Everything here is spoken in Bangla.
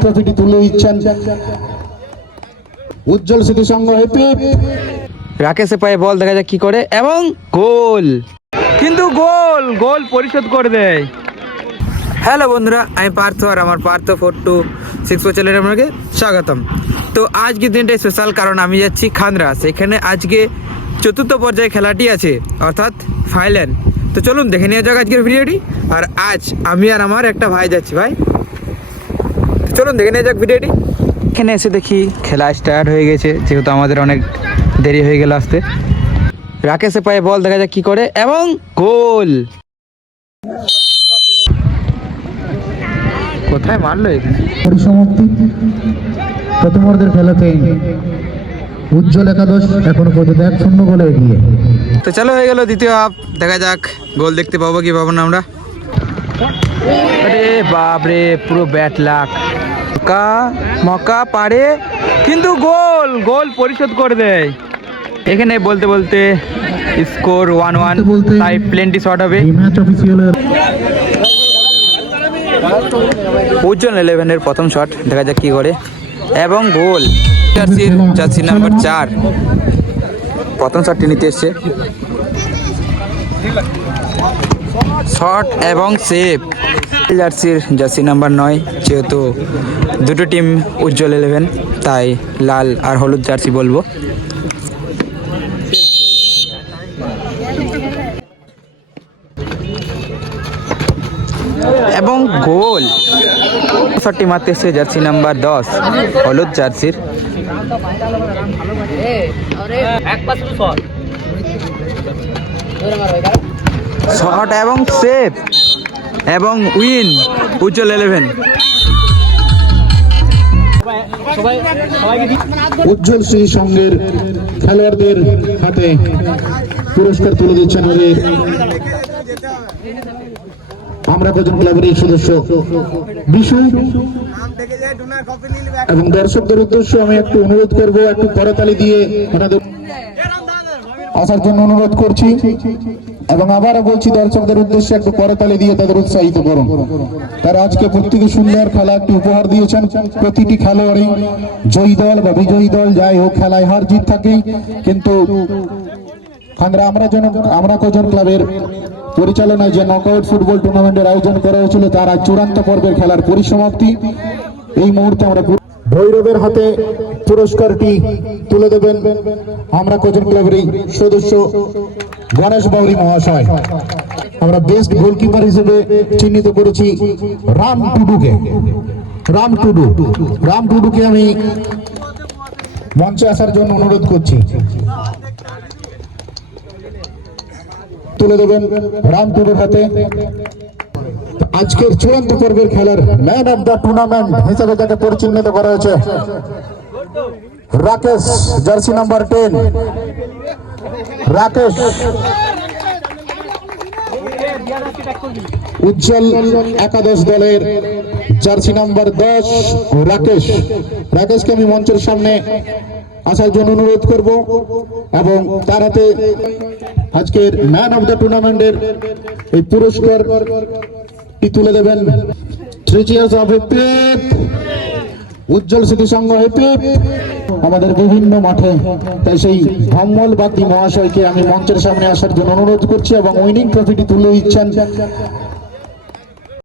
ট্রফিটি তুলে দিচ্ছেন উজ্জ্বল স্মৃতি সংঘ হেপি। রাকেশের পায়ে বল, দেখা যাক কি করে, এবং গোল, কিন্তু গোল গোল পরিশোধ করে দেয়। হ্যালো বন্ধুরা, আমি পার্থ আর আমার পার্থ 426 চ্যানেলে আপনাকে স্বাগতম। তো আজকের দিনটা স্পেশাল, কারণ আমি যাচ্ছি খান্দ্রা। সেখানে আজকে চতুর্থ পর্যায়ে খেলাটি আছে, অর্থাৎ ফাইনাল। তো চলুন দেখে নেওয়া যাক আজকের ভিডিওটি। আর আজ আমি আর আমার একটা ভাই যাচ্ছি। ভাই চলুন দেখে নেওয়া যাক ভিডিওটি। এখানে এসে দেখি খেলা স্টার্ট হয়ে গেছে, যেহেতু আমাদের অনেক দেরি হয়ে গেল আসতে। রাকেশের পায়ে বল, দেখা যাক কি করে, এবং গোল। কোথায় মারলো এখানে? পরিসমাপ্তি প্রথমার্ধের খেলাতে উজ্জ্বল একাদশ এখনো পর্যন্ত 1-0 গোলে এগিয়ে। তো চালু হয়ে গেল দ্বিতীয় হাফ, দেখা যাক গোল দেখতে পাবো কি পাবো না আমরা। আরে বাপরে, পুরো ব্যাট লাক, মক্কা পারে, কিন্তু গোল গোল পরিশোধ করে দেয়। এখানে বলতে বলতে স্কোর 1-1, তাই প্লেনটি শর্ট হবে। উজ্জ্বল 11-এর প্রথম শট, দেখা যাক কি করে, এবং গোল। জার্সি নাম্বার 4 প্রথম শটটি নিতে এসছে, শট এবং সেভ। জার্সি নাম্বার 9, যেহেতু দুটো টিম উজ্জ্বল 11, তাই লাল আর হলুদ জার্সি বলবো। এবং গোল। শটটি মারতে এসছে জার্সি নাম্বার 10 হলুদ জার্সির। শট এবং সেভ এবং উইন উজ্জ্বল 11। উজ্জ্বল স্মৃতি সংঘের খেলোয়াড়দের হাতে পুরস্কার তুলে দিচ্ছেন আমাদের আমরা কজন ক্লাবের এই সদস্য বিশু। এবং দর্শকদের উদ্দেশ্যে আমি একটু অনুরোধ করব, একটু করতালি দিয়ে ওনাদের আসার জন্য অনুরোধ করছি। এবং আবারও বলছি, দর্শকদের উদ্দেশ্যে একটু করতালি দিয়ে তাদের উৎসাহিত করুন। তারা আজকে প্রত্যেকে সুন্দর খেলা একটি উপহার দিয়েছেন। প্রতিটি খেলোয়াড়ই, জয়ী দল বা বিজয়ী দল যাই হোক, খেলায় হার জিত থাকেই, কিন্তু আমরা কজন ক্লাবের পরিচালনায় যে নকআউট ফুটবল টুর্নামেন্টের আয়োজন করা হয়েছিল, তার আজ চূড়ান্ত পর্বের খেলার পরিসমাপ্তি। এই মুহূর্তে আমরা ভৈরবের হাতে পুরস্কারটি তুলে দেবেন আমরা কজন ক্লাবের সদস্য গণেশ বাউরি মহাশয়। আমরা বেস্ট গোলকিপার হিসেবে চিহ্নিত করেছি রাম টুডুকে আমি মঞ্চে আসার জন্য অনুরোধ করছি। তুলে দেবেন রাম টুডুর হাতে। আজকের চূড়ান্ত পর্বের খেলার ম্যান অফ দ্য টুর্নামেন্ট হিসেবে তাকে পরিচিহ্নিত করা হয়েছে রাকেশ, জার্সি নাম্বার 10 রাকেশ। উজ্জ্বল একাদশ দলের জার্সি নাম্বার 10 রাকেশকে আমি মঞ্চের সামনে আসার জন্য অনুরোধ করব, এবং তার হাতে আজকের ম্যান অফ দ্য টুর্নামেন্টের এই পুরস্কার তুলে দেবেন। 3 cheers of happy উজ্জ্বল স্মৃতি সংঘ হেপি। আমাদের বিভিন্ন মাঠে, তাই সেই ভম্মল বাগদি মহাশয়কে আমি মঞ্চের সামনে আসার জন্য অনুরোধ করছি, এবং উইনিং ট্রফিটি তুলে দিচ্ছেন